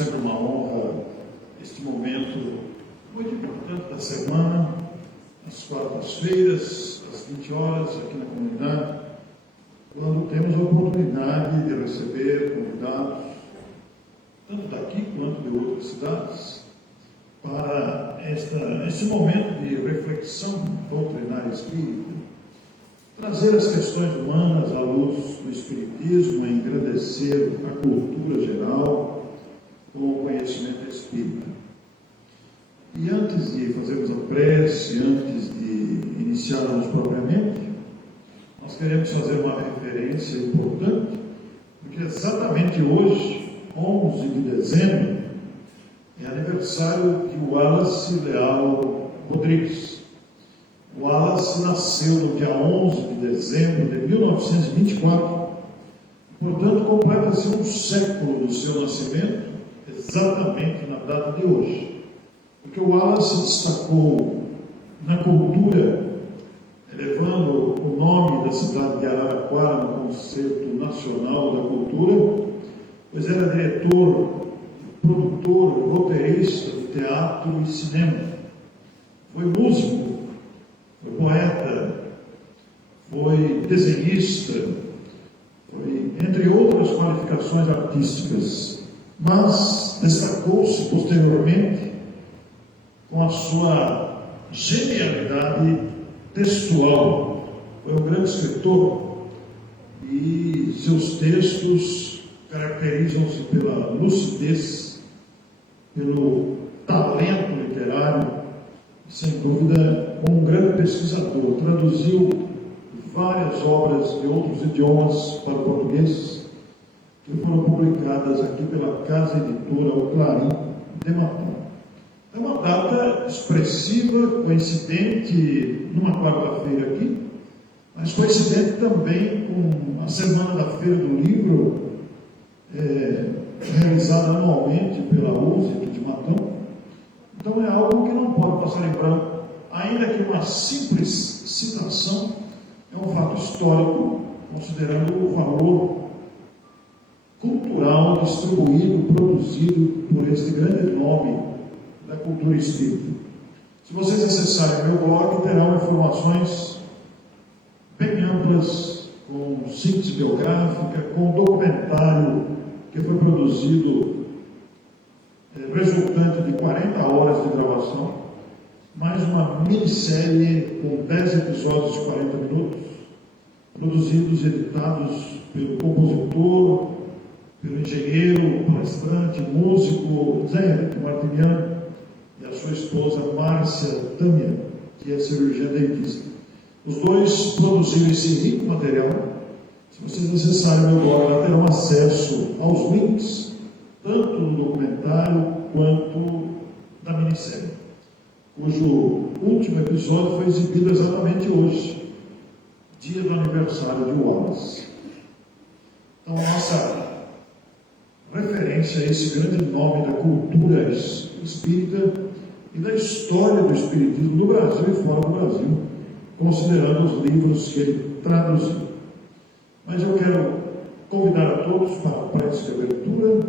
sempre uma honra este momento muito importante da semana, às quartas-feiras, às 20 horas, aqui na comunidade, quando temos a oportunidade de receber convidados, tanto daqui quanto de outras cidades, para esse momento de reflexão doutrinária espírita, trazer as questões humanas à luz do Espiritismo, engrandecer a cultura geral com o conhecimento espírita. E antes de fazermos a prece, antes de iniciarmos propriamente, nós queremos fazer uma referência importante, porque exatamente hoje, 11 de dezembro, é aniversário de Wallace Leal Rodrigues. Wallace nasceu no dia 11 de dezembro de 1924, portanto, completa-se um século do seu nascimento, exatamente na data de hoje. Porque o Wallace se destacou na cultura, elevando o nome da cidade de Araraquara no conceito nacional da cultura, pois era diretor, produtor, roteirista de teatro e cinema. Foi músico, foi poeta, foi desenhista, foi, entre outras qualificações artísticas, mas destacou-se posteriormente com a sua genialidade textual. Foi um grande escritor e seus textos caracterizam-se pela lucidez, pelo talento literário, sem dúvida, um grande pesquisador. Traduziu várias obras de outros idiomas para o português, que foram publicadas aqui pela Casa Editora O Clarim de Matão. É uma data expressiva, coincidente numa quarta-feira aqui, mas coincidente também com a Semana da Feira do Livro, realizada anualmente pela USE de Matão. Então é algo que não pode passar em branco, ainda que uma simples citação é um fato histórico, considerando o valor cultural distribuído, produzido por este grande nome da cultura espírita. Se vocês acessarem meu blog, terão informações bem amplas, com síntese biográfica, com documentário que foi produzido, resultante de 40 horas de gravação, mais uma minissérie com 10 episódios de 40 minutos, produzidos e editados pelo compositor, pelo engenheiro, palestrante, músico Zé Henrique Martiniano e a sua esposa Márcia Tâmia, que é cirurgiã dentista. Os dois produziram esse rico material. Se vocês acessarem meu blog, terão acesso aos links, tanto do documentário quanto da minissérie, cujo último episódio foi exibido exatamente hoje, dia do aniversário de Wallace. Então, nossa referência a esse grande nome da cultura espírita e da história do espiritismo no Brasil e fora do Brasil, considerando os livros que ele traduziu. Mas eu quero convidar a todos para a prece de abertura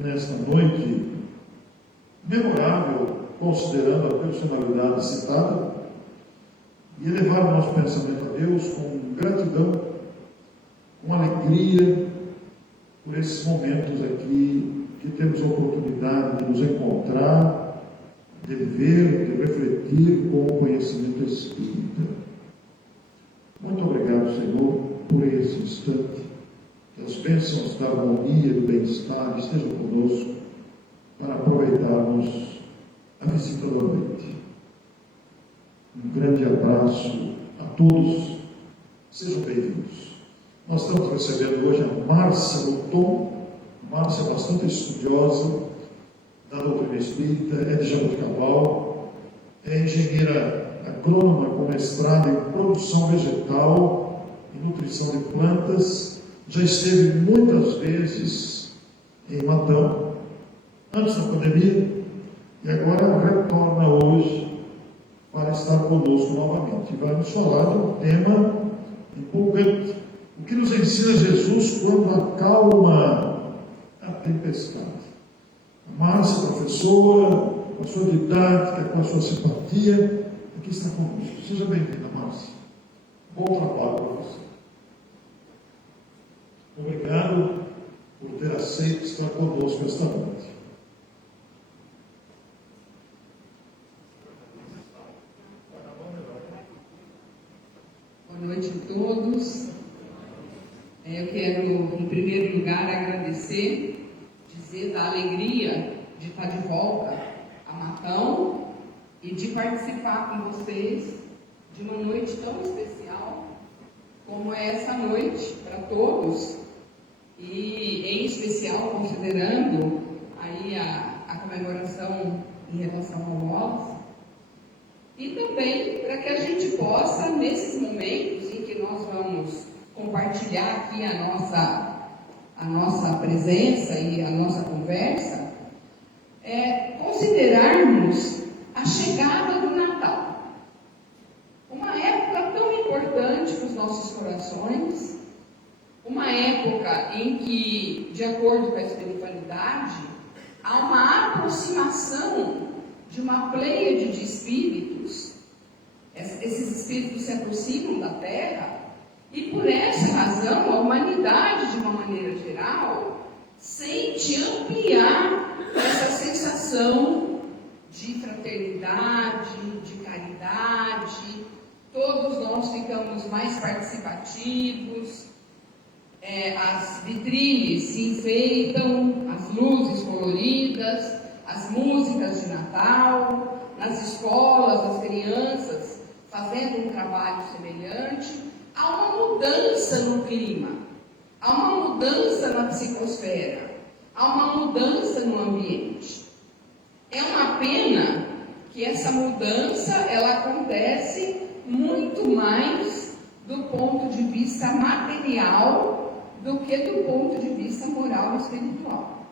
nesta noite memorável, considerando a personalidade citada, e elevar o nosso pensamento a Deus com gratidão, com alegria por esses momentos aqui que temos a oportunidade de nos encontrar, de ver, de refletir com o conhecimento espírita. Muito obrigado, Senhor, por esse instante. Que as bênçãos da harmonia e do bem-estar estejam conosco para aproveitarmos a visita da noite. Um grande abraço a todos. Sejam bem-vindos. Nós estamos recebendo hoje a Márcia Luton. Márcia é bastante estudiosa da doutrina espírita, é de Jaboticabal, é engenheira agrônoma com mestrado em produção vegetal e nutrição de plantas, já esteve muitas vezes em Matão, antes da pandemia, e agora retorna hoje para estar conosco novamente. E vai nos falar de um tema empolgante, o que nos ensina Jesus quando acalma a tempestade. A ser professora, com a sua didática, com a sua simpatia, aqui está conosco. Seja bem-vinda, Márcia. Bom trabalho para você. Obrigado por ter aceito estar conosco esta noite. Boa noite a todos. Eu quero, em primeiro lugar, agradecer, dizer da alegria de estar de volta a Matão e de participar com vocês de uma noite tão especial como é essa noite para todos, e em especial considerando aí a comemoração em relação ao Wallace, e também para que a gente possa, nesses momentos em que nós vamos compartilhar aqui a nossa presença e a nossa conversa, considerarmos a chegada do Natal. Uma época tão importante para os nossos corações, uma época em que, de acordo com a espiritualidade, há uma aproximação de uma pleiade de espíritos. Esses espíritos se aproximam da Terra, e por essa razão a humanidade, de uma maneira geral, sente ampliar essa sensação de fraternidade, de caridade. Todos nós ficamos mais participativos, as vitrines se enfeitam, as luzes coloridas, as músicas de Natal, nas escolas, as crianças fazendo um trabalho semelhante. Há uma mudança no clima, há uma mudança na psicosfera, há uma mudança no ambiente. É uma pena que essa mudança ela acontece muito mais do ponto de vista material do que do ponto de vista moral e espiritual.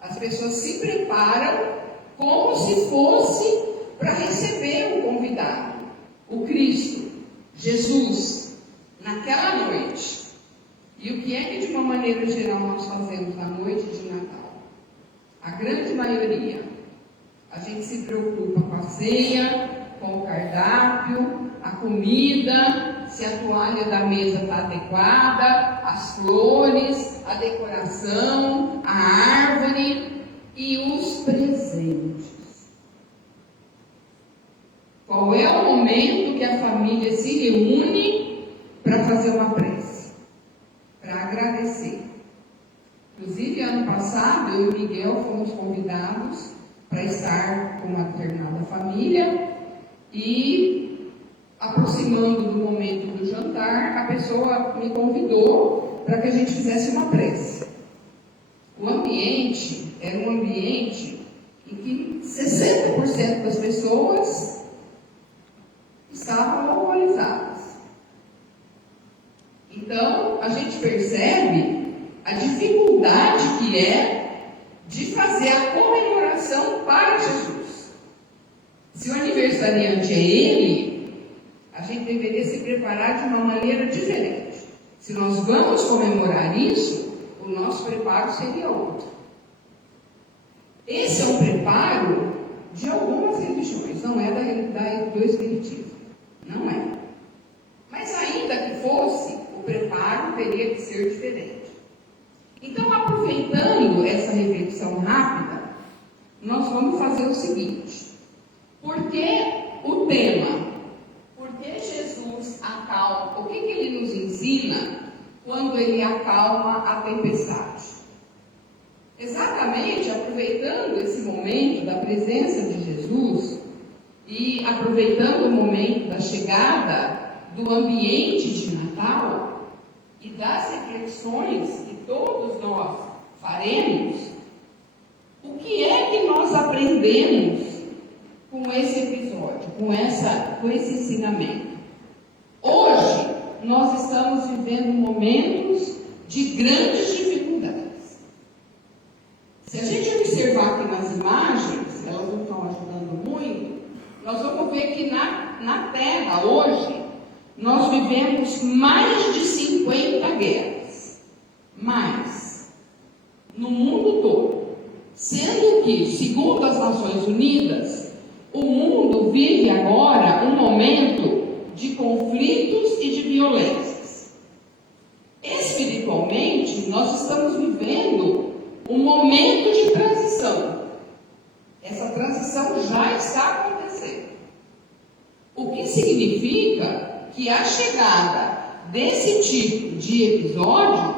As pessoas se preparam como se fosse para receber o convidado, o Cristo, Jesus, naquela noite. E o que é que, de uma maneira geral, nós fazemos na noite de Natal? A grande maioria, a gente se preocupa com a ceia, com o cardápio, a comida, se a toalha da mesa está adequada, as flores, a decoração, a árvore e os presentes. Qual é o momento que a família se reúne para fazer uma prece, para agradecer? Inclusive, ano passado, eu e Miguel fomos convidados para estar com uma determinada família e, aproximando do momento do jantar, a pessoa me convidou para que a gente fizesse uma prece. O ambiente era um ambiente em que 60% das pessoas estavam alcoolizadas. Então, a gente percebe a dificuldade que é de fazer a comemoração para Jesus. Se o aniversariante é ele, a gente deveria se preparar de uma maneira diferente. Se nós vamos comemorar isso, o nosso preparo seria outro. Esse é um preparo de algumas religiões, não é do Espiritismo. Não é. Mas ainda que fosse, o preparo teria que ser diferente. Então, aproveitando essa reflexão rápida, nós vamos fazer o seguinte. Por que o tema? Por que Jesus acalma? O que ele nos ensina quando ele acalma a tempestade? Exatamente aproveitando esse momento da presença de Jesus e aproveitando o momento da chegada do ambiente de Natal e das reflexões que todos nós faremos, o que é que nós aprendemos com esse episódio, com esse ensinamento? Hoje, nós estamos vivendo momentos de grandes dificuldades. Se a gente observar aqui nas imagens, elas não estão ajudando muito, nós vamos ver que na Terra, hoje, nós vivemos mais de 50 guerras. Mais. No mundo todo. sendo que, segundo as Nações Unidas, o mundo vive agora um momento de conflitos e de violências. Espiritualmente, nós estamos vivendo um momento de transição. Essa transição já está acontecendo. O que significa que a chegada desse tipo de episódio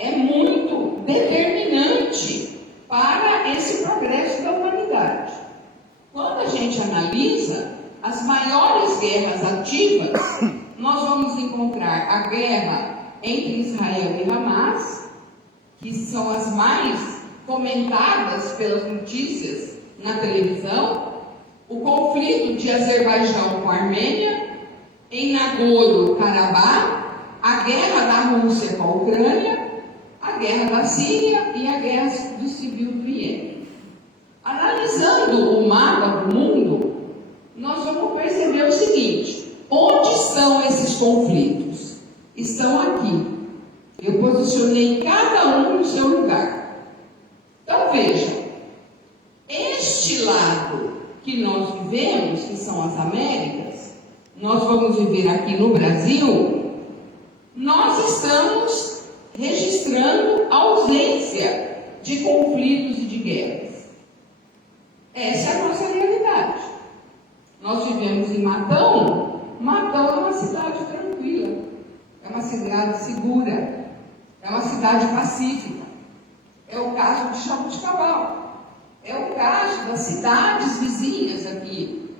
é muito determinante para esse progresso da humanidade. Quando a gente analisa as maiores guerras ativas, nós vamos encontrar a guerra entre Israel e Hamas, que são as mais comentadas pelas notícias na televisão, o conflito de Azerbaijão com a Armênia, em Nagorno-Karabakh, a guerra da Rússia com a Ucrânia, a guerra da Síria e a guerra do civil do Iêmen. Analisando o mapa do mundo, nós vamos perceber o seguinte: onde estão esses conflitos? Estão aqui. Eu posicionei cada um no seu lugar. Então veja, este lado que nós vivemos, que são as Américas, nós vamos viver aqui no Brasil, nós estamos registrando ausência de conflitos e de guerras. Essa é a nossa realidade. Nós vivemos em Matão. Matão é uma cidade tranquila, é uma cidade segura, é uma cidade pacífica. É o caso de Jaboticabal, é o caso das cidades vizinhas aqui.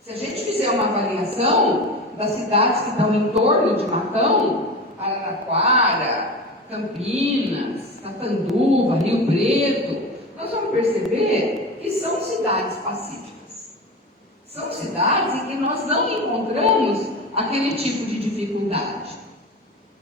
Se a gente fizer uma avaliação das cidades que estão em torno de Matão, Araraquara, Campinas, Catanduva, Rio Preto, nós vamos perceber que são cidades pacíficas. São cidades em que nós não encontramos aquele tipo de dificuldade.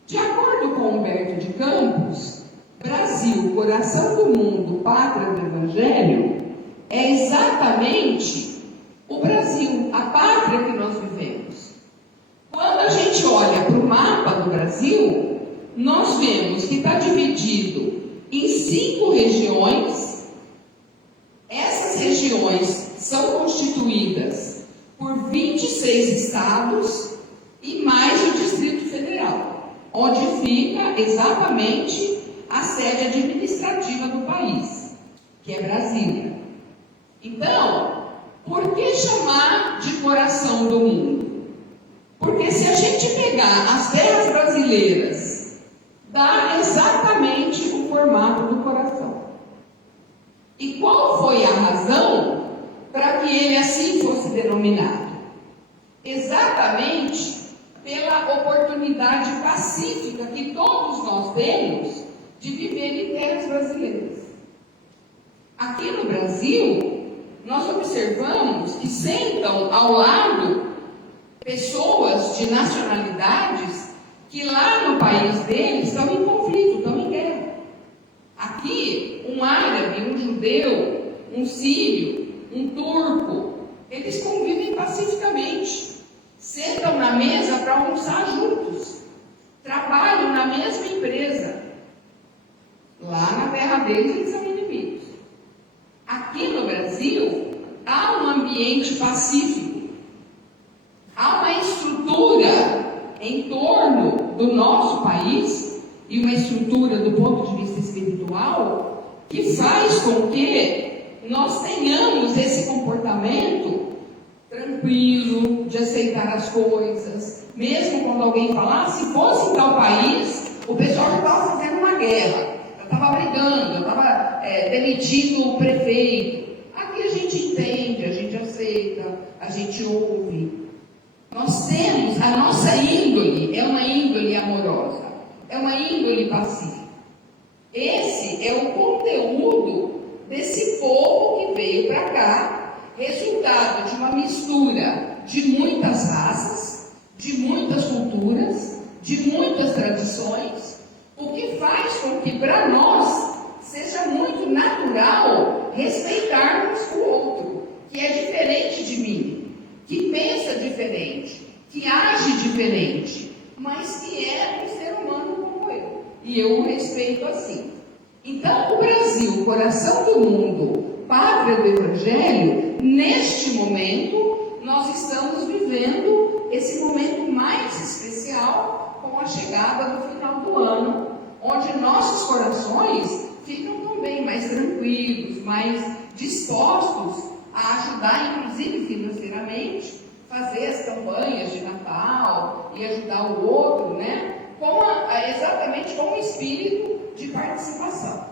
De acordo com Humberto de Campos, Brasil, coração do mundo, pátria do Evangelho, é exatamente o Brasil, a pátria que nós vivemos. Quando a gente olha para o mapa do Brasil, nós vemos que está dividido em 5 regiões. Essas regiões são constituídas por 26 estados e mais o Distrito Federal, onde fica exatamente a sede administrativa do país, que é Brasília. Então, por que chamar de coração do mundo? Porque se a gente pegar as terras brasileiras, dá exatamente o formato do coração. E qual foi a razão para que ele assim fosse denominado? Exatamente pela oportunidade pacífica que todos nós temos de viver em terras brasileiras. Aqui no Brasil, nós observamos que sentam ao lado pessoas de nacionalidades que lá no país deles estão em conflito, estão em guerra. Aqui, um árabe, um judeu, um sírio, um turco, eles convivem pacificamente, sentam na mesa para almoçar juntos, trabalham na mesma empresa. Lá na terra deles, eles são inimigos. Aqui no Brasil, há um ambiente pacífico, há uma estrutura em torno do nosso país, e uma estrutura do ponto de vista espiritual, que faz com que nós tenhamos esse comportamento tranquilo, de aceitar as coisas, mesmo quando alguém falar, se fosse em tal país, o pessoal já estava fazendo uma guerra, já estava brigando, já estava demitindo o prefeito. Aqui a gente entende, a gente aceita, a gente ouve. Nós temos, a nossa índole é uma índole amorosa, é uma índole pacífica. Esse é o conteúdo desse povo que veio para cá, resultado de uma mistura de muitas raças, de muitas culturas, de muitas tradições, o que faz com que para nós seja muito natural respeitarmos o outro, que é diferente de mim, que pensa diferente, que age diferente, mas que é um ser humano como eu, e eu o respeito assim. Então, o Brasil, coração do mundo, pátria do Evangelho, neste momento, nós estamos vivendo esse momento mais especial com a chegada do final do ano, onde nossos corações ficam também mais tranquilos, mais dispostos a ajudar, inclusive financeiramente, fazer as campanhas de Natal e ajudar o outro, né? Exatamente com o espírito de participação.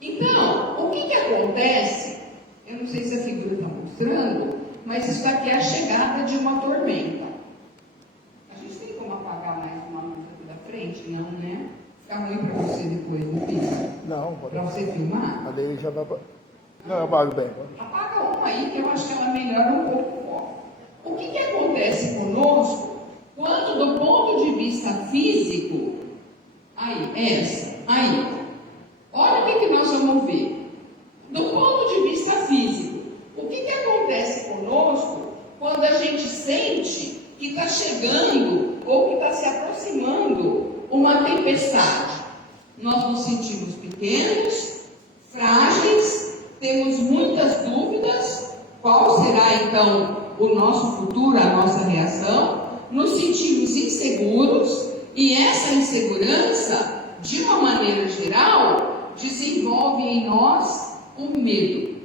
Então, o que acontece? Eu não sei se a figura está mostrando, mas isso aqui é a chegada de uma tormenta. A gente tem como apagar mais uma luz aqui da frente? Não, né? Fica ruim para você depois, não fica? Não, pode. Para você filmar? A dele já vai. Não, eu apago bem. Apaga uma aí, que eu acho que ela melhora um pouco o foco. O que acontece conosco quando, do ponto de vista físico, olha o que nós vamos ver. Do ponto de vista físico, o que acontece conosco quando a gente sente que está chegando ou que está se aproximando uma tempestade? Nós nos sentimos pequenos, frágeis, temos muitas dúvidas. Qual será então o nosso futuro, a nossa reação? Nos sentimos inseguros, e essa insegurança, de uma maneira geral, desenvolve em nós o medo.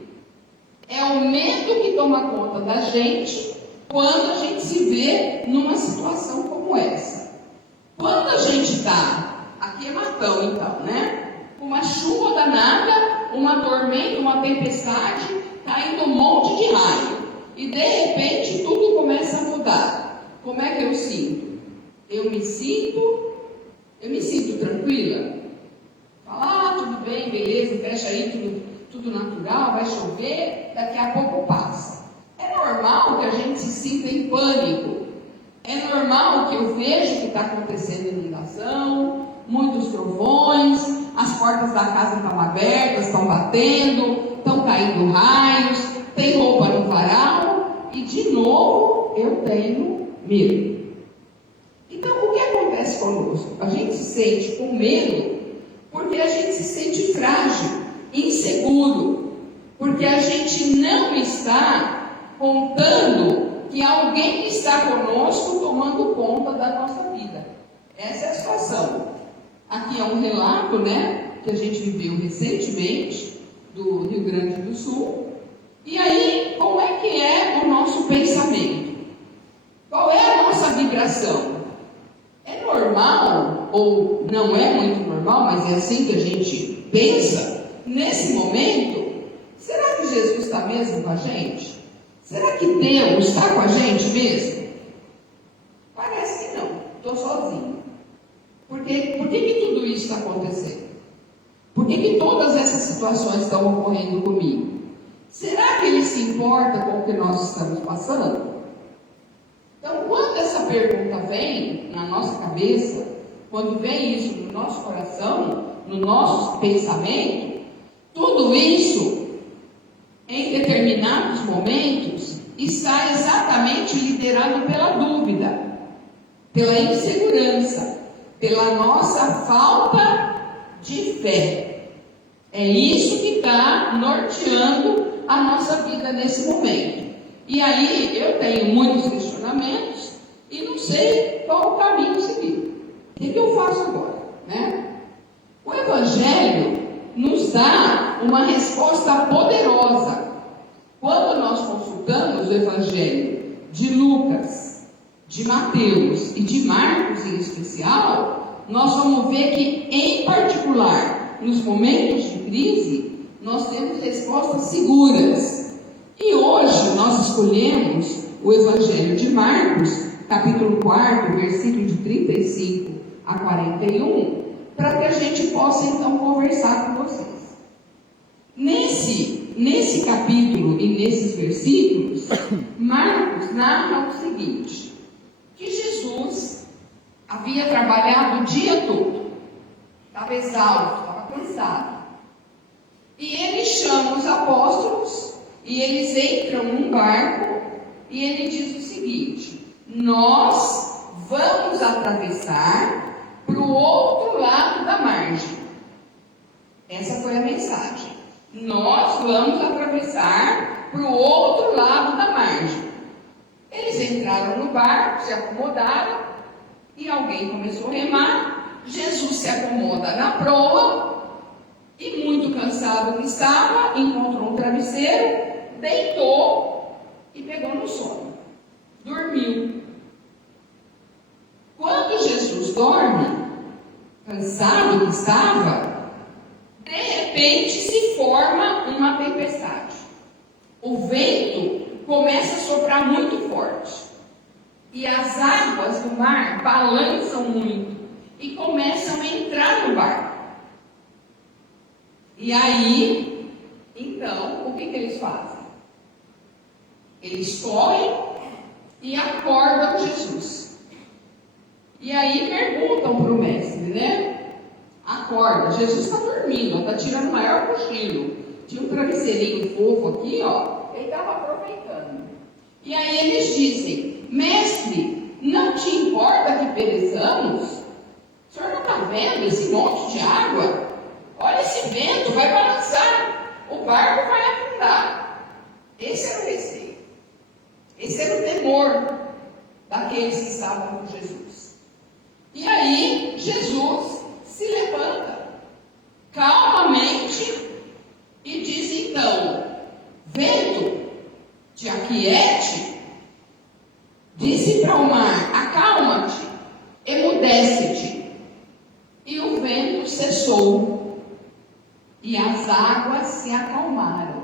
É o medo que toma conta da gente quando a gente se vê numa situação como essa. Quando a gente está, aqui é Matão então, né? Uma chuva danada, uma tormenta, uma tempestade, caindo um monte de raio. E de repente tudo começa a mudar. Como é que eu sinto? Eu me sinto tranquila. Fala, tudo bem, beleza, fecha aí, tudo natural, vai chover, daqui a pouco passa. É normal que a gente se sinta em pânico. É normal que eu veja que está acontecendo inundação, muitos trovões, as portas da casa estão abertas, estão batendo, estão caindo raios, tem roupa no varal, e de novo eu tenho medo. Então, o que acontece conosco? A gente se sente com medo porque a gente se sente frágil, inseguro, porque a gente não está contando que alguém está conosco tomando conta da nossa vida. Essa é a situação. Aqui é um relato, né, que a gente viveu recentemente, do Rio Grande do Sul. E aí, como é que é o nosso pensamento? Qual é a nossa vibração? É normal, ou não é muito normal, mas é assim que a gente pensa, nesse momento, será que Jesus está mesmo com a gente? Será que Deus está com a gente mesmo? Parece que não, estou sozinho. Por que tudo isso está acontecendo? Por que todas essas situações estão ocorrendo comigo? Será que Ele se importa com o que nós estamos passando? Então, quando essa pergunta vem na nossa cabeça, quando vem isso no nosso coração, no nosso pensamento, tudo isso, em determinados momentos, está exatamente liderado pela dúvida, pela insegurança, pela nossa falta de fé. É isso que está norteando a nossa vida nesse momento. E aí eu tenho muitos questionamentos e não sei qual o caminho seguir. O que eu faço agora, né? O Evangelho nos dá uma resposta poderosa. Quando nós consultamos o Evangelho de Lucas, de Mateus e de Marcos em especial, nós vamos ver que, em particular, nos momentos de crise, nós temos respostas seguras. E hoje nós escolhemos o Evangelho de Marcos, capítulo 4, versículo de 35 a 41, para que a gente possa então conversar com vocês. Nesse capítulo e nesses versículos, Marcos narra o seguinte: que Jesus havia trabalhado o dia todo, estava exausto, estava cansado, e ele chama os apóstolos, e eles entram num barco, e ele diz o seguinte: nós vamos atravessar para o outro lado da margem. Essa foi a mensagem. nós vamos atravessar para o outro lado da margem. Eles entraram no barco, se acomodaram, e alguém começou a remar. Jesus se acomoda na proa, e muito cansado que estava, encontrou um travesseiro, deitou e pegou no sono. Dormiu. Quando Jesus dorme, cansado que estava, de repente se forma uma tempestade. O vento começa a soprar muito forte. E as águas do mar balançam muito e começam a entrar no barco. E aí, então, o que eles fazem? Eles correm e acordam Jesus. E aí perguntam para o mestre, né? Acorda, Jesus está dormindo, está tirando o maior cochilo. Tinha um travesseirinho fofo aqui, ó. Ele estava aproveitando. E aí eles dizem: mestre, não te importa que pereçamos? O senhor não está vendo esse monte de água? Olha esse vento, vai balançar. O barco vai afundar. Esse era o receio. Esse era o temor daqueles que estavam com Jesus. E aí Jesus se levanta calmamente e diz então: vento, te aquiete. Disse para o mar: acalma-te, emudece-te. E o vento cessou e as águas se acalmaram.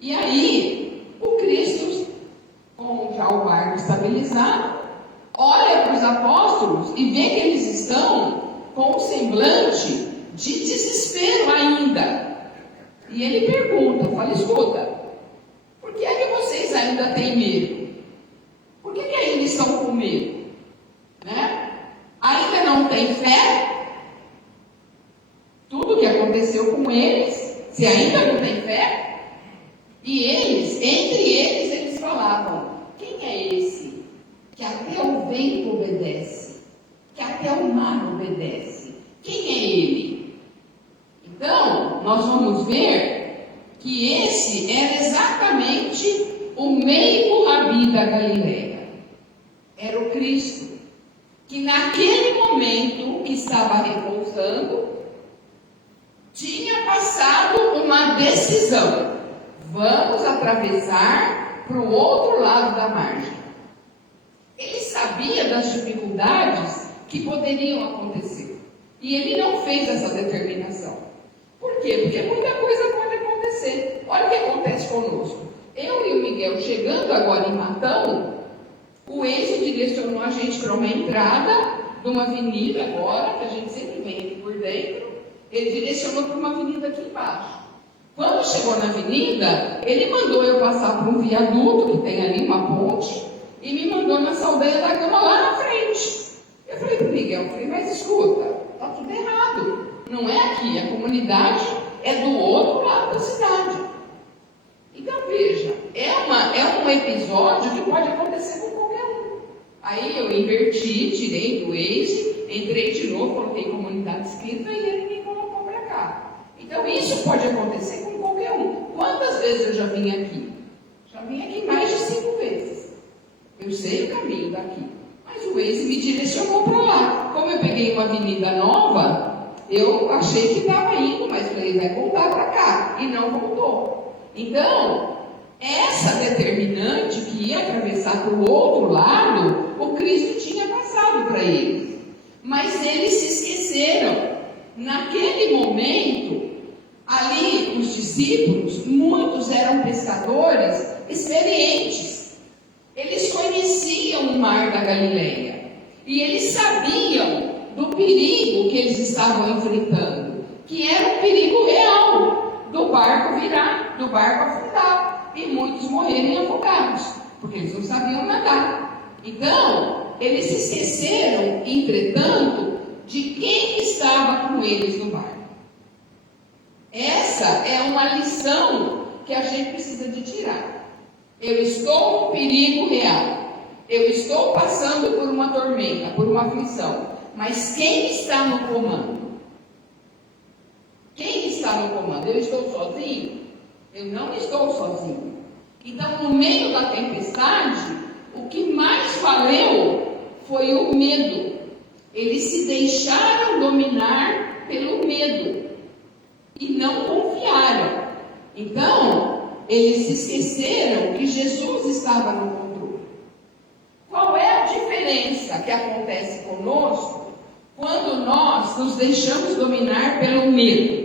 E aí o Cristo, com já o barco estabilizado, olha para os apóstolos e vê que eles estão com um semblante de desespero ainda. E ele pergunta, fala: escuta, por que é que vocês ainda têm medo? Por que ainda estão com medo? Né? Ainda não têm fé? Tudo que aconteceu com eles, se ainda não tem fé? E eles, entre eles falavam: quem é esse que até o vento obedece, que até o mar obedece? Quem é ele? Então, nós vamos ver que esse era exatamente o meio Rabi da Galileia. Era o Cristo, que naquele momento que estava repousando, tinha passado uma decisão: vamos atravessar para o outro lado da margem. Ele sabia das dificuldades que poderiam acontecer, e ele não fez essa determinação. Por quê? Porque muita coisa pode acontecer. Olha o que acontece conosco. Eu e o Miguel, chegando agora em Matão, o Waze direcionou a gente para uma entrada de uma avenida agora, que a gente sempre vem aqui por dentro. Ele direcionou para uma avenida aqui embaixo. Quando chegou na avenida, ele mandou eu passar por um viaduto que tem ali uma ponte e me mandou nessa aldeia da Gama lá na frente. Eu falei para o Miguel, mas escuta, está tudo errado. Não é aqui, a comunidade é do outro lado da cidade. Então veja, é um episódio que pode acontecer com qualquer um. Aí eu inverti, tirei do Waze, entrei de novo, coloquei comunidade escrita e ele me colocou para cá. Então isso pode acontecer com qualquer um. Quantas vezes eu já vim aqui? Já vim aqui mais de 5 vezes. Eu sei o caminho daqui, mas o Waze me direcionou para lá. Como eu peguei uma avenida nova, eu achei que estava indo, mas falei, vai voltar para cá, e não voltou. Então, essa determinante que ia atravessar para o outro lado, o Cristo tinha passado para eles. Mas eles se esqueceram. Naquele momento, ali os discípulos, muitos eram pescadores experientes. Eles conheciam o mar da Galileia. E eles sabiam do perigo que eles estavam enfrentando, que era um perigo real, do barco virar, do barco afundar, e muitos morrerem afogados, porque eles não sabiam nadar. Então, eles se esqueceram, entretanto, de quem estava com eles no barco. Essa é uma lição que a gente precisa de tirar. Eu estou no perigo real, eu estou passando por uma tormenta, por uma aflição, mas quem está no comando? Quem está está no comando? Eu estou sozinho? Eu não estou sozinho. Então, no meio da tempestade, o que mais valeu foi o medo. Eles se deixaram dominar pelo medo e não confiaram. Então, eles se esqueceram que Jesus estava no controle. Qual é a diferença que acontece conosco quando nós nos deixamos dominar pelo medo?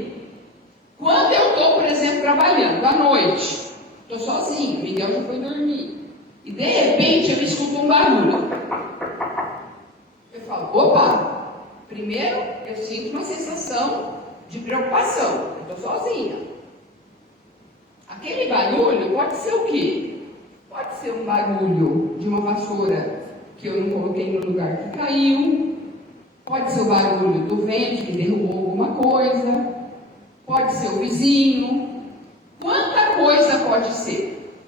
Quando eu estou, por exemplo, trabalhando à noite, estou sozinho, Miguel já foi dormir, e de repente eu escuto um barulho. Eu falo, opa! Primeiro, eu sinto uma sensação de preocupação. Eu estou sozinha. Aquele barulho pode ser o quê? Pode ser um barulho de uma vassoura que eu não coloquei no lugar que caiu. Pode ser o barulho do vento que derrubou alguma coisa. Pode ser o vizinho. Quanta coisa pode ser?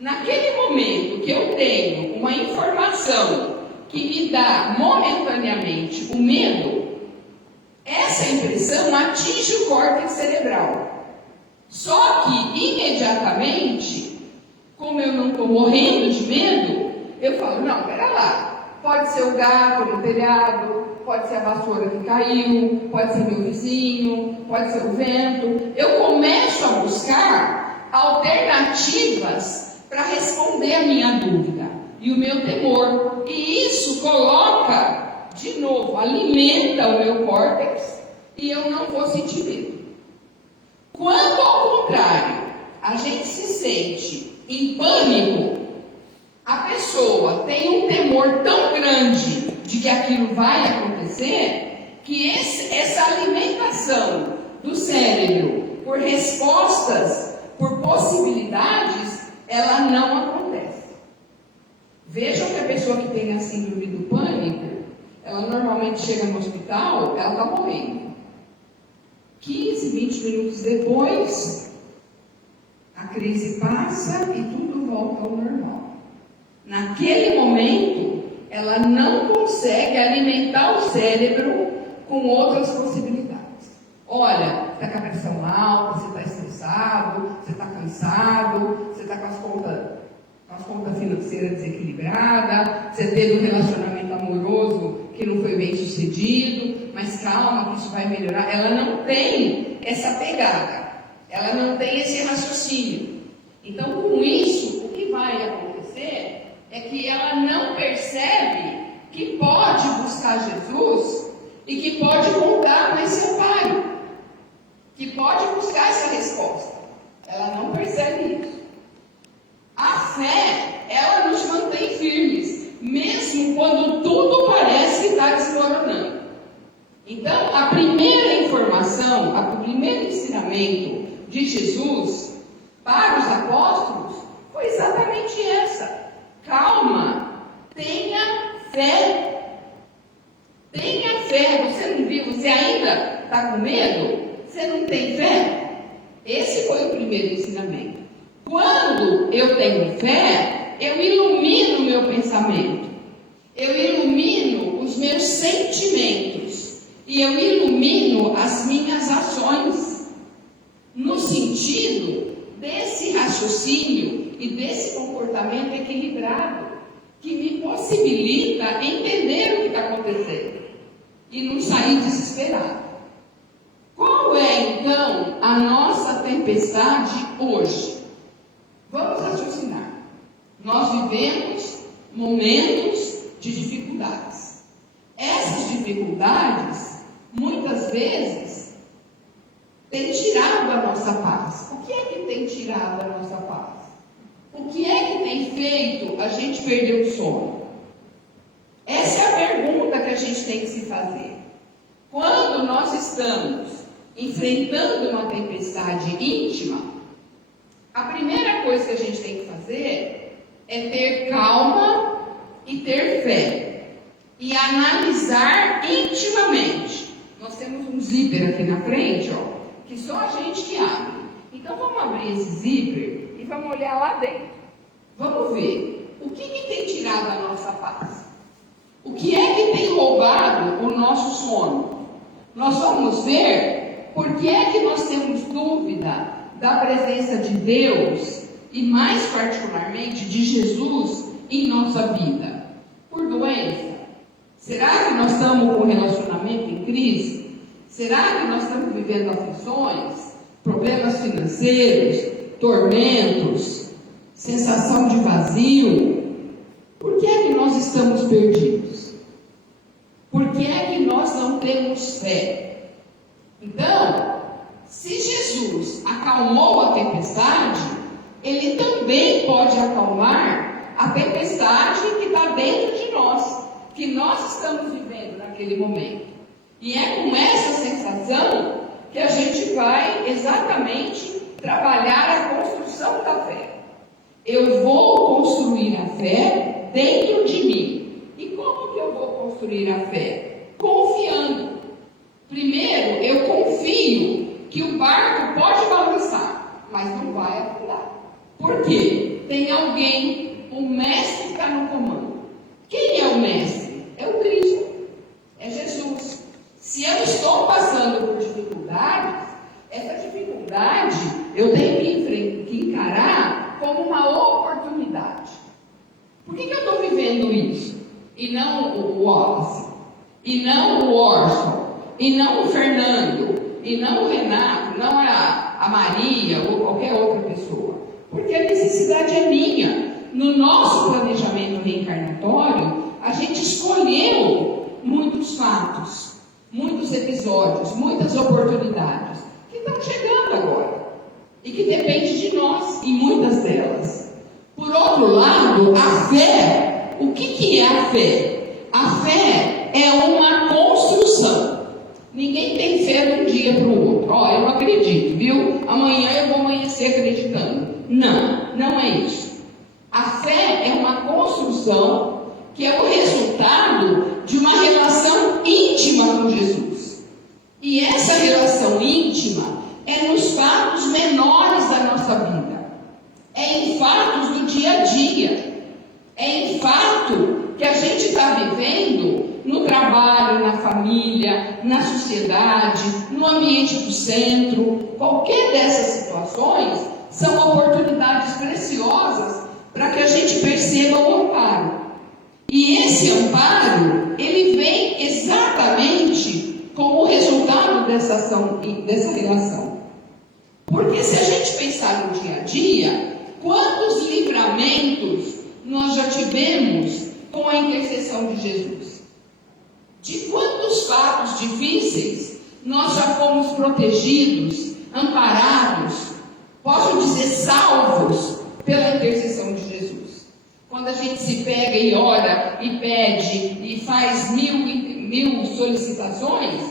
Naquele momento que eu tenho uma informação que me dá momentaneamente o medo, essa impressão atinge o córtex cerebral. Só que, imediatamente, como eu não estou morrendo de medo, eu falo, não, pera lá, pode ser o gato no telhado, pode ser a vassoura que caiu, pode ser meu vizinho, pode ser o vento. Eu começo a buscar alternativas para responder a minha dúvida e o meu temor. E isso coloca, de novo, alimenta o meu córtex e eu não vou sentir medo. Quando, ao contrário, a gente se sente em pânico, a pessoa tem um temor tão grande de que aquilo vai acontecer, que essa alimentação do cérebro por respostas, por possibilidades, ela não acontece. Vejam que a pessoa que tem a síndrome do pânico, ela normalmente chega no hospital, ela está morrendo. 15, 20 minutos depois, a crise passa e tudo volta ao normal. Naquele momento, ela não consegue alimentar o cérebro com outras possibilidades. Olha, está com a pressão alta, você está estressado, você está cansado, você está com as contas financeiras desequilibradas, você teve um relacionamento amoroso que não foi bem sucedido, mas calma que isso vai melhorar. Ela não tem essa pegada, ela não tem esse raciocínio. Então, com isso, o que vai acontecer é que ela não percebe que pode buscar Jesus e que pode contar com esse amparo, que pode buscar essa resposta. Ela não percebe isso. A fé, ela nos mantém firmes, mesmo quando tudo parece que está desmoronando. Então, a primeira informação, o primeiro ensinamento de Jesus para os apóstolos foi exatamente essa. Calma, tenha fé. Tenha fé. Você não viu? Você ainda está com medo? Você não tem fé? Esse foi o primeiro ensinamento. Quando eu tenho fé, eu ilumino o meu pensamento. Eu ilumino os meus sentimentos. E eu ilumino as minhas ações. No sentido desse raciocínio e desse comportamento equilibrado, que me possibilita entender o que está acontecendo e não sair desesperado. Qual é, então, a nossa tempestade hoje? Vamos raciocinar. Nós vivemos momentos de dificuldades. Essas dificuldades, muitas vezes, têm tirado a nossa paz. O que é que tem tirado a nossa paz? O que é que tem feito a gente perder o sono? Essa é a pergunta que a gente tem que se fazer. Quando nós estamos enfrentando uma tempestade íntima, a primeira coisa que a gente tem que fazer é ter calma e ter fé. E analisar intimamente. Nós temos um zíper aqui na frente, ó, que só a gente que abre. Então vamos abrir esse zíper e vamos olhar lá dentro. Vamos ver o que tem tirado a nossa paz. O que é que tem roubado o nosso sono? Nós vamos ver Por que é que nós temos dúvida da presença de Deus e mais particularmente de Jesus em nossa vida? Por doença? Será que nós estamos com o relacionamento em crise? Será que nós estamos vivendo aflições, problemas financeiros, tormentos, sensação de vazio? Por que é que nós estamos perdidos? Por que é que nós não temos fé? Então, se Jesus acalmou a tempestade, Ele também pode acalmar a tempestade que está dentro de nós, que nós estamos vivendo naquele momento. E é com essa sensação que a gente vai exatamente trabalhar a construção da fé. Eu vou construir a fé dentro de mim. E como que eu vou construir a fé? Confiando. Primeiro, eu confio que o barco pode balançar, mas não vai afundar. Por quê? Tem alguém, o mestre está no comando. Quem é o mestre? É o Cristo, é Jesus. Se eu estou passando por dificuldades, essa dificuldade eu tenho que encarar como uma oportunidade. Por que eu estou vivendo isso? E não o Wallace, e não o Orson, e não o Fernando, e não o Renato, não a Maria ou qualquer outra pessoa? Porque a necessidade é minha. No nosso planejamento reencarnatório, a gente escolheu muitos fatos, muitos episódios, muitas oportunidades que estão chegando agora e que dependem de nós, em muitas delas. Por outro lado, a fé, o que é a fé? A fé é uma construção. Ninguém tem fé de um dia para o outro. Eu não acredito, viu? Amanhã eu vou amanhecer acreditando. Não, não é isso. A fé é uma construção que é o resultado de uma relação íntima com Jesus. E essa relação íntima é nos fatos menores da nossa vida. É em fatos do dia a dia. É em fato que a gente está vivendo no trabalho, na família, na sociedade, no ambiente do centro. Qualquer dessas situações são oportunidades preciosas para que a gente perceba o amparo. E esse amparo, ele vem exatamente como resultado dessa ação, dessa relação. Porque se a gente pensar no dia a dia, quantos livramentos nós já tivemos com a intercessão de Jesus? De quantos fatos difíceis nós já fomos protegidos, amparados, posso dizer salvos pela intercessão de Jesus? Quando a gente se pega e ora e pede e faz mil solicitações,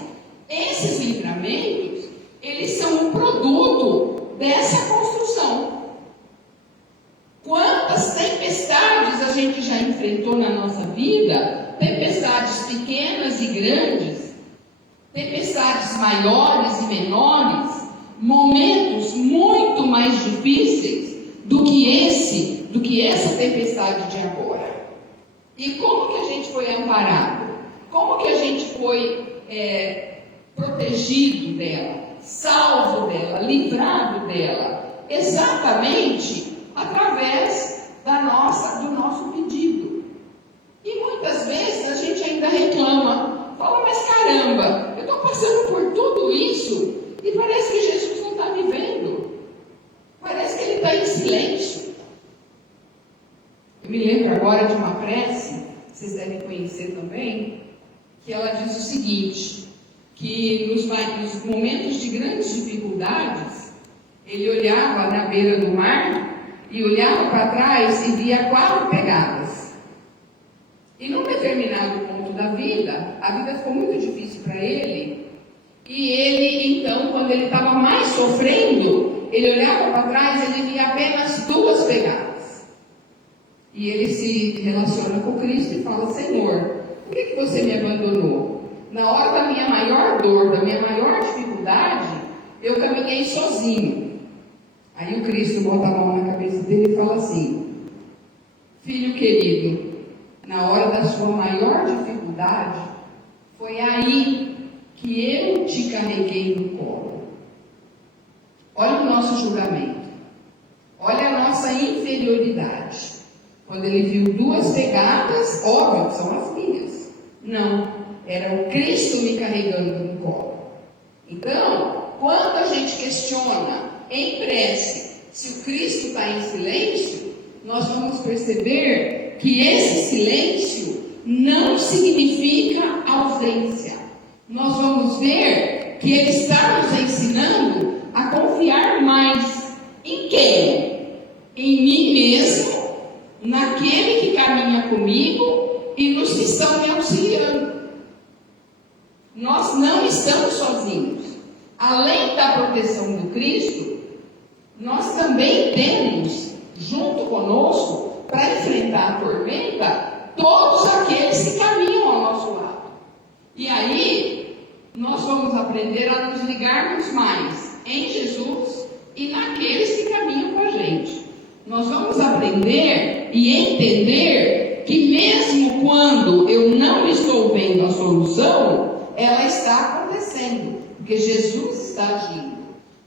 esses livramentos, eles são um produto dessa construção. Quantas tempestades a gente já enfrentou na nossa vida, tempestades pequenas e grandes, tempestades maiores e menores, momentos muito mais difíceis do que essa tempestade de agora. E como que a gente foi amparado? Como que a gente foi protegido dela, salvo dela, livrado dela? Exatamente através do nosso pedido. E muitas vezes a gente ainda reclama, fala, mas caramba, eu estou passando por tudo isso e parece que Jesus não está me vendo. Parece que Ele está em silêncio. Eu me lembro agora de uma prece, vocês devem conhecer também, que ela diz o seguinte, que nos momentos de grandes dificuldades, ele olhava na beira do mar e olhava para trás e via 4 pegadas. E num determinado ponto da vida, a vida ficou muito difícil para ele, e ele, então, quando ele estava mais sofrendo, ele olhava para trás e ele via apenas 2 pegadas. E ele se relaciona com Cristo e fala, Senhor, por que você me abandonou? Na hora da minha maior dor, da minha maior dificuldade, eu caminhei sozinho. Aí o Cristo bota a mão na cabeça dele e fala assim, filho querido, na hora da sua maior dificuldade, foi aí que eu te carreguei no colo. Olha o nosso julgamento. Olha a nossa inferioridade. Quando ele viu duas pegadas, óbvio, são as minhas. Não, era o Cristo me carregando no colo. Então, quando a gente questiona em prece se o Cristo está em silêncio, nós vamos perceber que esse silêncio não significa ausência. Nós vamos ver que ele está nos ensinando a confiar mais em quem? Em mim mesmo, naquele que caminha comigo e nos que estão me auxiliando. Nós não estamos sozinhos. Além da proteção do Cristo, nós também temos, junto conosco, para enfrentar a tormenta, todos aqueles que caminham ao nosso lado. E aí, nós vamos aprender a nos ligarmos mais em Jesus e naqueles que caminham com a gente. Nós vamos aprender e entender que mesmo quando eu não estou vendo a solução, ela está acontecendo, porque Jesus está agindo.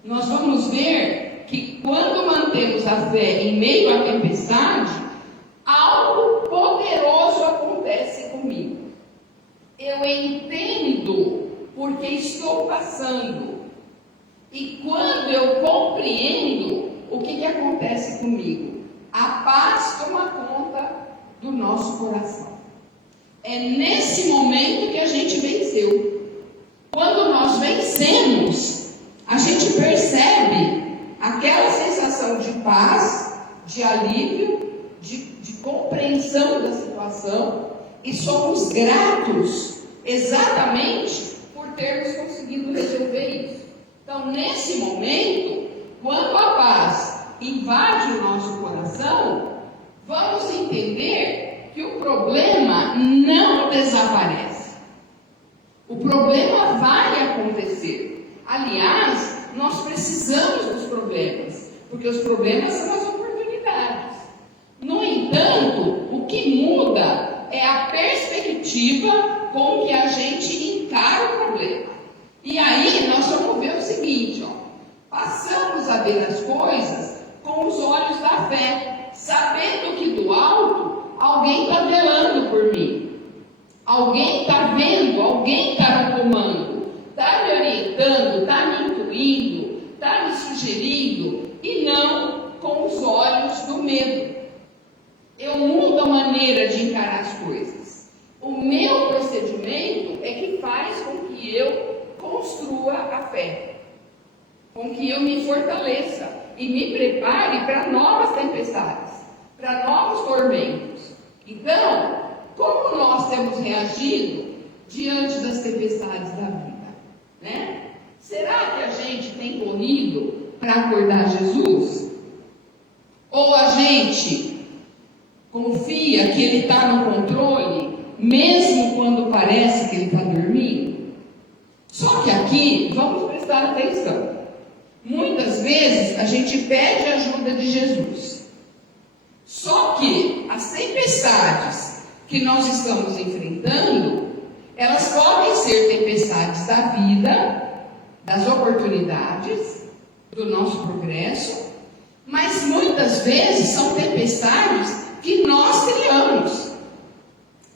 Nós vamos ver que quando mantemos a fé em meio à tempestade, algo poderoso acontece comigo. Eu entendo porque estou passando. E quando eu compreendo, o que acontece comigo? A paz toma conta do nosso coração. É nesse momento que a gente venceu. Quando nós vencemos, a gente percebe aquela sensação de paz, de alívio, de compreensão da situação, e somos gratos exatamente por termos conseguido resolver isso. Então, nesse momento, quando a paz invade o nosso coração, vamos entender que o problema não desaparece. O problema vai acontecer. Aliás, nós precisamos dos problemas, porque os problemas são as oportunidades. No entanto, o que muda é a perspectiva com que a gente encara o problema. E aí nós vamos ver o seguinte, passamos a ver as coisas com os olhos da fé, sabendo que do alto alguém está velando por mim, alguém está vendo, alguém está no comando, está me orientando, está me intuindo, está me sugerindo, e não com os olhos do medo. Eu mudo a maneira de encarar as coisas. O meu procedimento é que faz com que eu construa a fé, com que eu me fortaleça e me prepare para novas tempestades, para novos tormentos. Então, como nós temos reagido diante das tempestades da vida, né? Será que a gente tem corrido para acordar Jesus? Ou a gente confia que Ele está no controle, mesmo quando parece que Ele está dormindo? Só que aqui, vamos prestar atenção. Muitas vezes a gente pede a ajuda de Jesus. Só que as tempestades que nós estamos enfrentando, elas podem ser tempestades da vida, das oportunidades, do nosso progresso, mas muitas vezes são tempestades que nós criamos.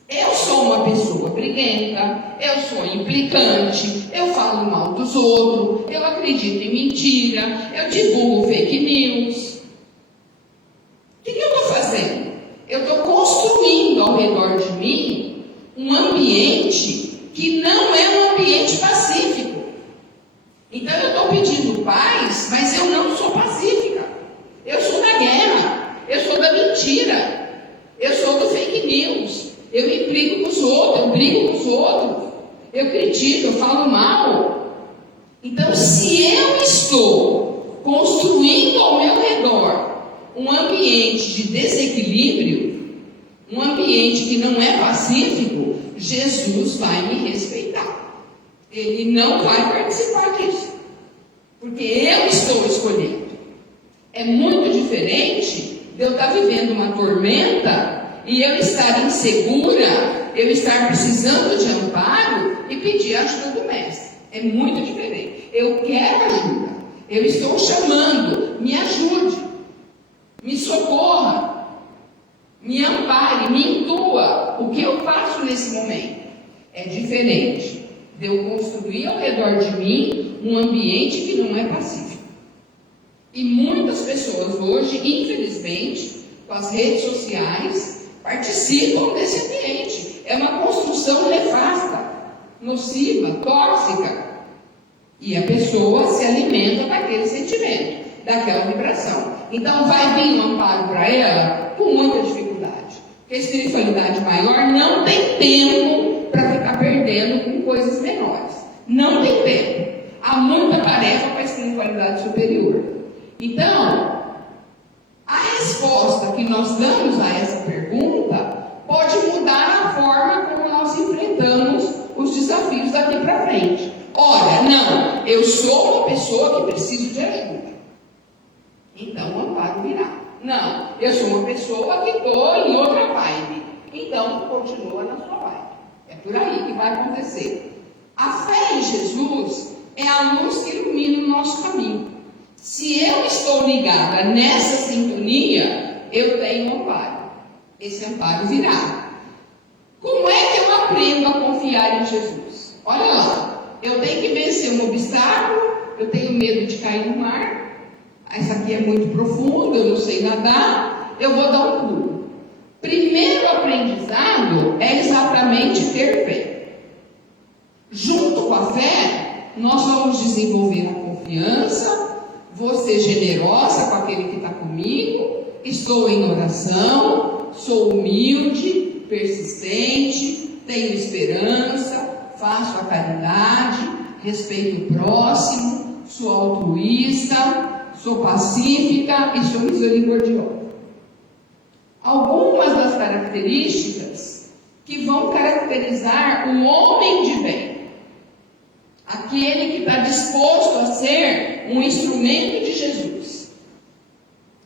Eu sou uma pessoa briguenta, eu sou implicante, eu falo mal dos outros, eu acredito em mentira, eu divulgo fake news. O que eu estou fazendo? Eu estou construindo ao redor de mim um ambiente que não é um ambiente pacífico. Então eu estou pedindo paz, mas eu não sou pacífica. Eu sou da guerra, eu sou da mentira, eu sou do fake news. Eu implico com os outros, eu brigo com os outros, eu critico, eu falo mal. Então, se eu estou construindo ao meu redor um ambiente de desequilíbrio, um ambiente que não é pacífico, Jesus vai me respeitar. Ele não vai participar disso, porque eu estou escolhendo. É muito diferente de eu estar vivendo uma tormenta e eu estar insegura, eu estar precisando de amparo e pedir a ajuda do mestre. É muito diferente. Eu quero ajuda. Eu estou chamando. Me ajude. Me socorra. Me ampare. Me intua. O que eu faço nesse momento? É diferente de eu construir ao redor de mim um ambiente que não é pacífico. E muitas pessoas hoje, infelizmente, com as redes sociais, participam desse ambiente. É uma construção nefasta, nociva, tóxica. E a pessoa se alimenta daquele sentimento, daquela vibração. Então vai vir um amparo para ela com muita dificuldade. Porque a espiritualidade maior não tem tempo para ficar perdendo com coisas menores. Não tem tempo. Há muita tarefa para a espiritualidade superior. Então, a resposta que nós damos a essa pergunta pode mudar a forma como nós enfrentamos os desafios daqui para frente. Olha, não, eu sou uma pessoa que preciso de ajuda. Então o amparo virá. Não, eu sou uma pessoa que estou em outra vibe. Então continua na sua vibe. É por aí que vai acontecer. A fé em Jesus é a luz que ilumina o nosso caminho. Se eu estou ligada nessa sintonia, eu tenho um amparo. Esse amparo virá. Como é que eu aprendo a confiar em Jesus? Olha lá, eu tenho que vencer um obstáculo, eu tenho medo de cair no mar, essa aqui é muito profunda, eu não sei nadar, eu vou dar um pulo. Primeiro aprendizado é exatamente ter fé. Junto com a fé, nós vamos desenvolver a confiança. Vou ser generosa com aquele que está comigo, estou em oração, sou humilde, persistente, tenho esperança, faço a caridade, respeito o próximo, sou altruísta, sou pacífica e sou misericordiosa. Algumas das características que vão caracterizar o homem de bem. Aquele que está disposto a ser um instrumento de Jesus.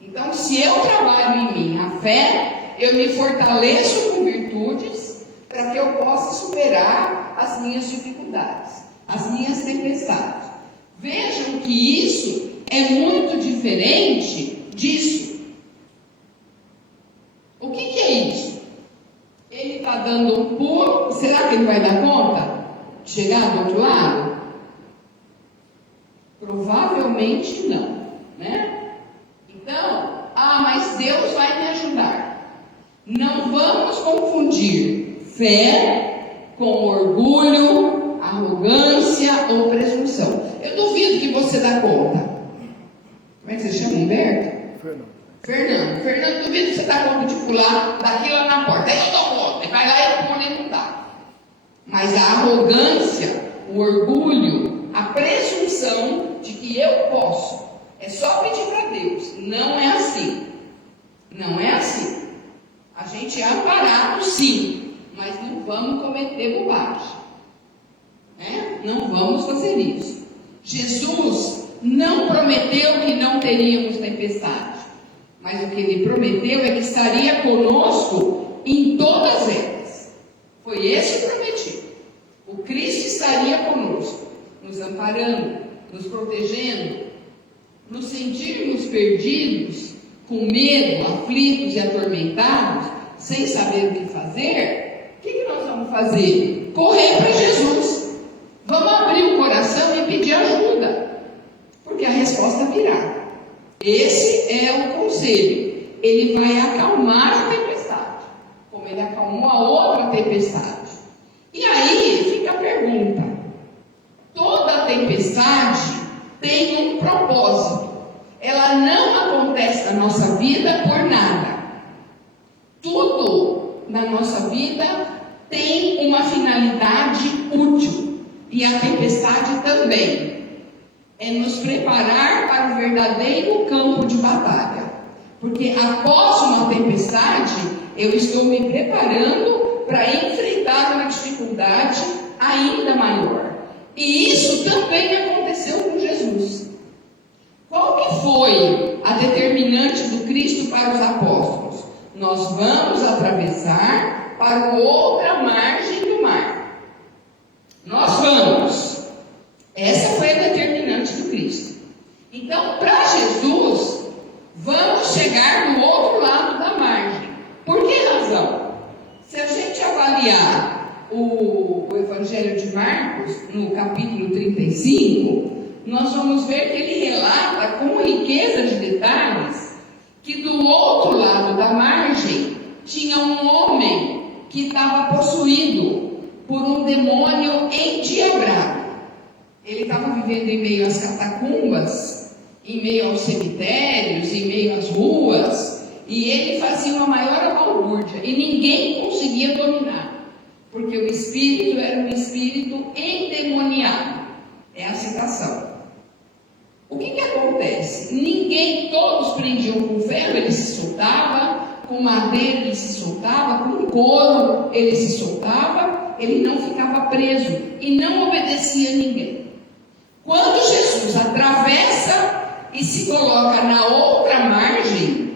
Então, se eu trabalho em mim a fé, eu me fortaleço com virtudes para que eu possa superar as minhas dificuldades, as minhas tempestades. Vejam que isso é muito diferente disso. O que é isso? Ele está dando um pulo, será que ele vai dar conta de chegar do outro lado? Provavelmente não, né? Então, mas Deus vai me ajudar. Não vamos confundir fé com orgulho, arrogância ou presunção. Eu duvido que você dá conta. Como é que você chama, Humberto? Fernando, duvido que você dá conta de pular daqui lá na porta. Aí eu dou conta, vai lá e eu pulo e não dá. Mas a arrogância, o orgulho, a presunção de que eu posso, é só pedir para Deus. Não é assim. Não é assim. A gente é amparado, sim, mas não vamos cometer bobagem, né? Não vamos fazer isso. Jesus não prometeu que não teríamos tempestade, mas o que ele prometeu é que estaria conosco em todas elas. Foi esse o prometido. O Cristo estaria conosco, nos amparando, nos protegendo, nos sentirmos perdidos, com medo, aflitos e atormentados, sem saber o que fazer. O que nós vamos fazer? Correr para Jesus. Vamos abrir o coração e pedir ajuda, porque a resposta virá. Esse é o conselho. Ele vai acalmar a tempestade, como ele acalmou a outra tempestade. E aí fica a pergunta: toda tempestade tem um propósito. Ela não acontece na nossa vida por nada. Tudo na nossa vida tem uma finalidade útil. E a tempestade também. É nos preparar para o verdadeiro campo de batalha. Porque após uma tempestade, eu estou me preparando para enfrentar uma dificuldade ainda maior. E isso também aconteceu com Jesus. Qual que foi a determinante do Cristo para os apóstolos? Nós vamos atravessar para outra margem do mar. Nós vamos. Essa foi a determinante do Cristo. Então, para Jesus, vamos chegar no outro lado da margem. Por que razão? Se a gente avaliar o Evangelho de Marcos, no capítulo 35, nós vamos ver que ele relata com riqueza de detalhes que do outro lado da margem tinha um homem que estava possuído por um demônio endiabrado. Ele estava vivendo em meio às catacumbas, em meio aos cemitérios, em meio às ruas, e ele fazia uma maior balbúrdia, e ninguém conseguia dominar, porque o espírito era um espírito endemoniado. É a citação. O que acontece? Todos prendiam com ferro, ele se soltava, com madeira ele se soltava, com couro ele se soltava, ele não ficava preso e não obedecia a ninguém. Quando Jesus atravessa e se coloca na outra margem,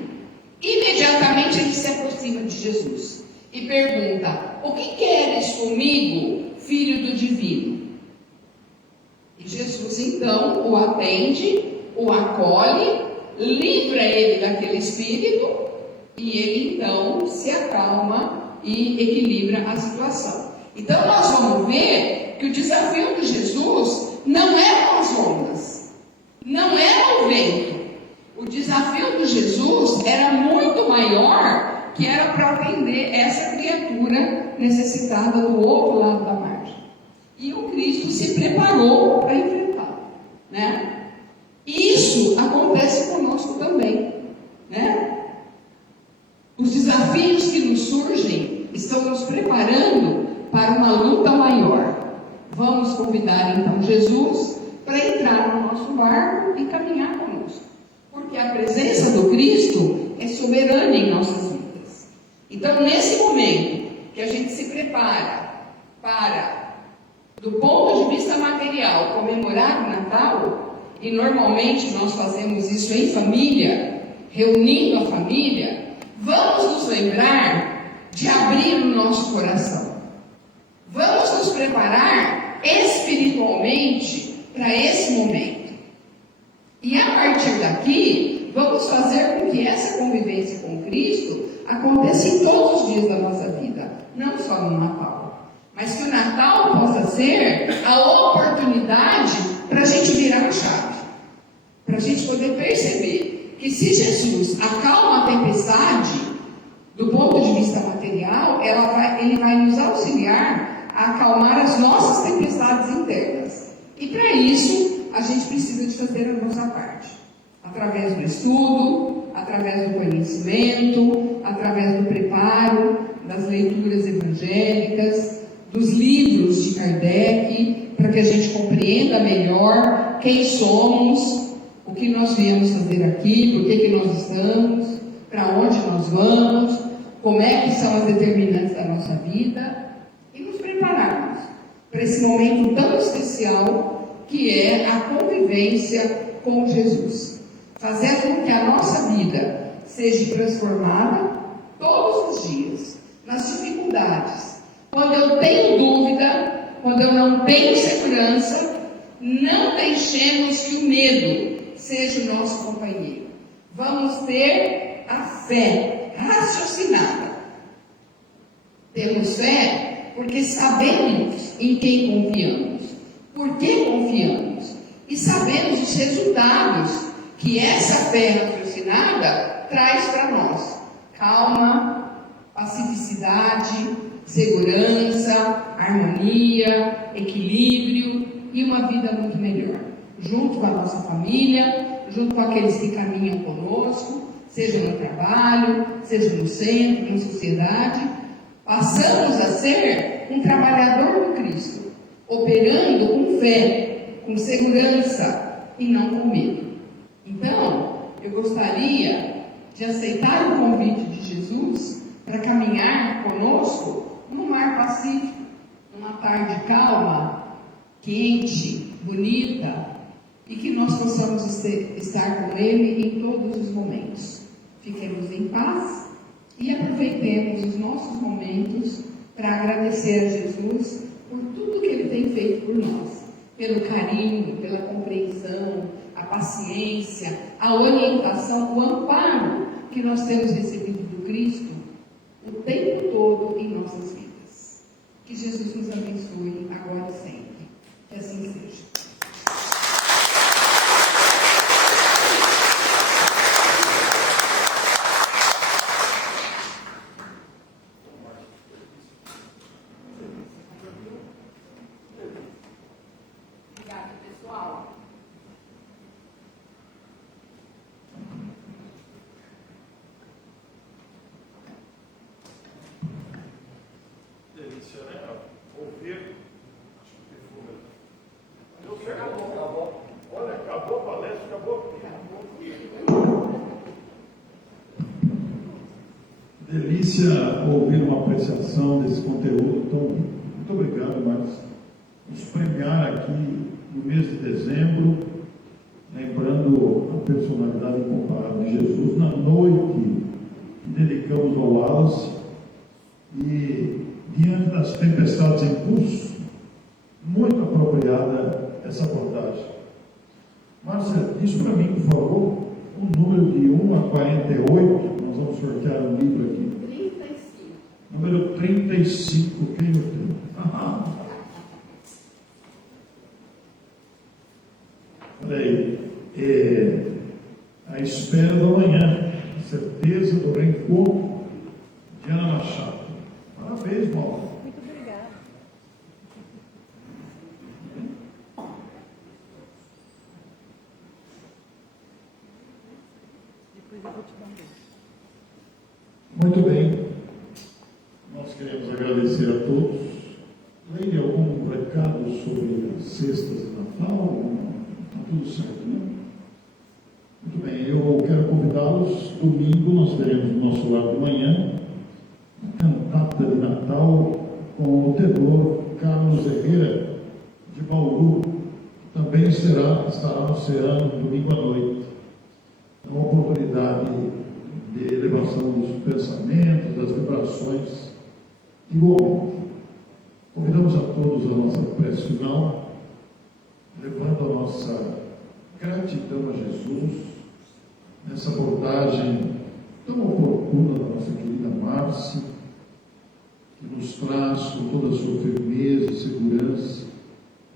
imediatamente ele se aproxima de Jesus e pergunta: o que queres comigo, filho do divino? E Jesus então o atende, o acolhe, livra ele daquele espírito e ele então se acalma e equilibra a situação. Então nós vamos ver que o desafio de Jesus não eram as ondas, não era o vento. O desafio de Jesus era muito maior, que era para atender essa criatura necessitada do outro lado da margem. E o Cristo se preparou para enfrentar, né? Isso acontece conosco também, né? Os desafios que nos surgem estão nos preparando para uma luta maior. Vamos convidar então Jesus para entrar no nosso barco e caminhar conosco, porque a presença do Cristo é soberana em nossas vidas. Então, nesse momento que a gente se prepara para, do ponto de vista material, comemorar o Natal, e normalmente nós fazemos isso em família, reunindo a família, vamos nos lembrar de abrir o nosso coração. Vamos nos preparar espiritualmente para esse momento. E a partir daqui, vamos fazer com que essa convivência com Cristo aconteça em todos os dias da nossa vida, não só no Natal. Mas que o Natal possa ser a oportunidade para a gente virar a chave, para a gente poder perceber que se Jesus acalma a tempestade, do ponto de vista material, ele vai nos auxiliar a acalmar as nossas tempestades internas. E para isso, a gente precisa de fazer a nossa parte, através do estudo, através do conhecimento, através do preparo, das leituras evangélicas, dos livros de Kardec, para que a gente compreenda melhor quem somos, o que nós viemos fazer aqui, por que nós estamos, para onde nós vamos, como é que são as determinantes da nossa vida, e nos prepararmos para esse momento tão especial que é a convivência com Jesus. Fazer com que a nossa vida seja transformada todos os dias, nas dificuldades. Quando eu tenho dúvida, quando eu não tenho segurança, não deixemos que o medo seja o nosso companheiro. Vamos ter a fé raciocinada. Temos fé porque sabemos em quem confiamos, por que confiamos, e sabemos os resultados que essa fé raciocinada traz para nós: calma, pacificidade, segurança, harmonia, equilíbrio e uma vida muito melhor, junto com a nossa família, junto com aqueles que caminham conosco, seja no trabalho, seja no centro, na sociedade. Passamos a ser um trabalhador do Cristo, operando com fé, com segurança e não com medo. Então, eu gostaria de aceitar o convite de Jesus para caminhar conosco num mar pacífico, numa tarde calma, quente, bonita, e que nós possamos estar com Ele em todos os momentos. Fiquemos em paz e aproveitemos os nossos momentos para agradecer a Jesus por tudo que Ele tem feito por nós. pelo carinho, pela compreensão, a paciência, a orientação, o amparo que nós temos recebido do Cristo o tempo todo em nossas vidas. Que Jesus nos abençoe agora e sempre. Que assim seja. Obrigada, pessoal. Delícia, né? Ouvir. Acho que foi. Acabou. Olha, acabou a palestra, acabou. Delícia ouvir uma apreciação desse conteúdo tão rico. Muito obrigado, Marcos. Nos premiar aqui no mês de dezembro, lembrando a personalidade incomparável de Jesus, na noite que dedicamos ao Wallace, e diante das tempestades em curso, muito apropriada essa abordagem. Márcia, diz para mim, por favor, o número de 1 a 48, nós vamos sortear um livro aqui. 35. Número 35, quem o tem? Olha aí, a espera do amanhã, a certeza do reencontro de Ana Machado. Parabéns, Mauro. Muito obrigada. Depois eu vou te dar um beijo. Muito bem, nós queremos agradecer a todos. Leia algum recado sobre as cestas de Natal? Está tudo certo, né? Muito bem, eu quero convidá-los. Domingo nós teremos no nosso lar de manhã a cantata de Natal com o tenor Carlos Herrera de Bauru, que também estará no Oceano domingo à noite. É uma oportunidade de elevação dos pensamentos, das vibrações, igualmente. Convidamos a todos a nossa prece final, levando a nossa gratidão a Jesus, nessa abordagem tão oportuna da nossa querida Márcia, que nos traz com toda a sua firmeza e segurança,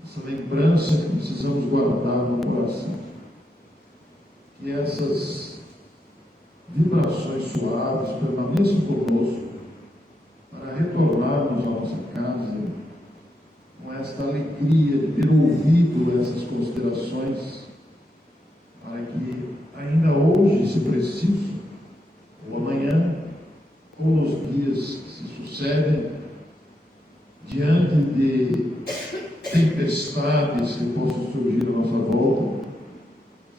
essa lembrança que precisamos guardar no coração. Que essas vibrações suaves permaneçam conosco para retornarmos à nossa casa com esta alegria de ter ouvido essas considerações, para que ainda hoje, se preciso, ou amanhã, ou nos dias que se sucedem, diante de tempestades que possam surgir à nossa volta,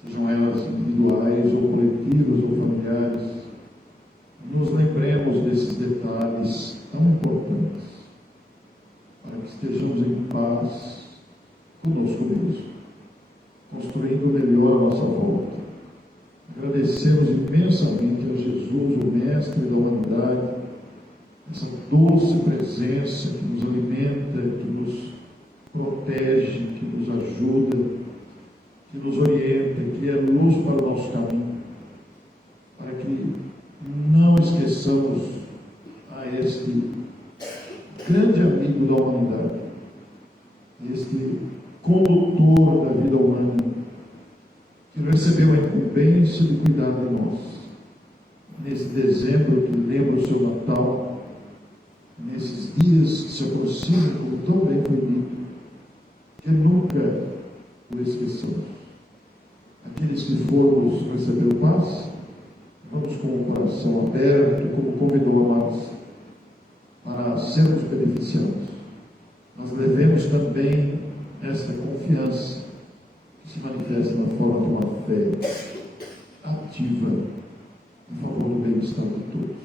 sejam elas individuais ou coletivas ou familiares, nos lembremos desses detalhes tão importantes, para que estejamos em paz conosco mesmo, construindo melhor a nossa volta. Agradecemos imensamente a Jesus, o Mestre da humanidade, essa doce presença que nos alimenta, que nos protege, que nos ajuda, que nos orienta, que é luz para o nosso caminho, para que não esqueçamos a este grande amigo da humanidade, este condutor da vida humana, que recebeu a incumbência de cuidar de nós. Nesse dezembro que lembra o seu Natal, nesses dias que se aproximam, como tão bem foi dito, que nunca o esqueçamos. Aqueles que formos receber paz, vamos com o coração aberto, como convidou a Márcia, para sermos beneficiados. Nós devemos também esta confiança que se manifesta na forma de uma fé ativa em favor do bem-estar de todos.